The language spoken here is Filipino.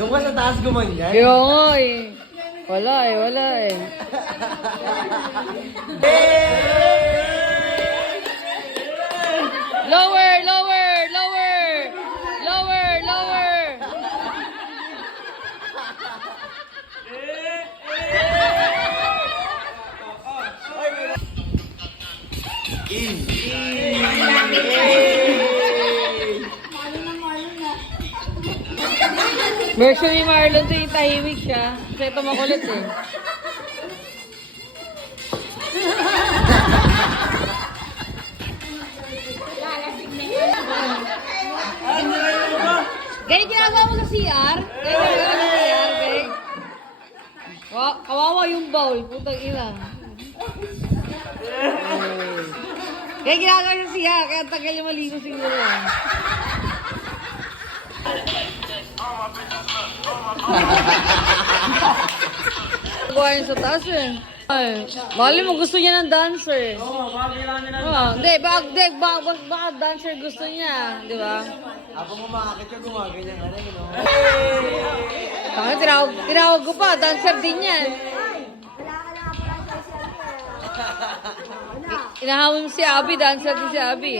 Doon ka sa taas gumanyan. Kaya nga eh. Wala eh, wala eh. Lower, lower, lower! Lower, lower! Version ni Marlon to yung tahimik siya. Kasi ito makulit eh. Ganyan ginagawa mo sa CR? Ganyan ginagawa mo sa CR, Beg? Kawawa yung bowl. Putang ina. Ganyan ginagawa sa CR. Kaya tagal yung maligo siguro. Gawa yun sa taas eh. Ay, mali mo gusto niya ng dancer. Oo, bakit kailangan nila? Hindi, baka dancer gusto niya, di ba? Habang umakakit ka, gumaganyan ka rin, no? Bakit tinawag ko pa, dancer din yan. Inahamon mo si Abby, dancer din si Abby.